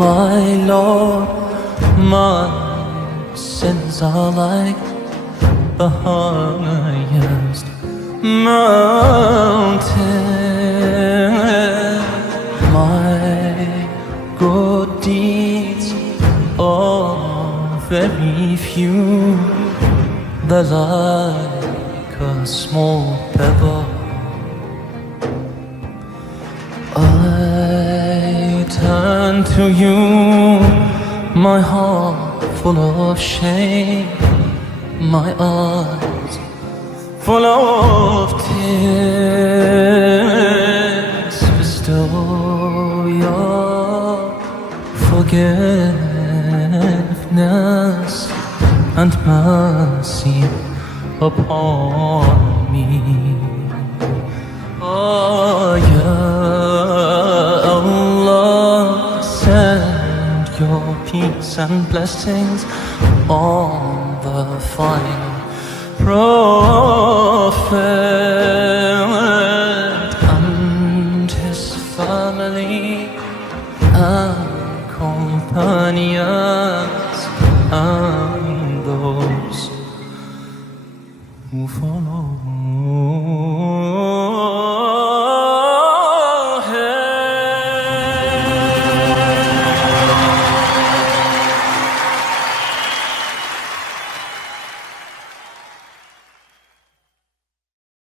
My Lord, my sins are like the highest mountain. My good deeds are very few. They're like a small pebble. I turn to you, my heart full of shame, my eyes full of tears. Bestow your forgiveness and mercy upon me. Oh, yeah, Allah, send your peace and blessings on the final Prophet and his family and companions and those who follow.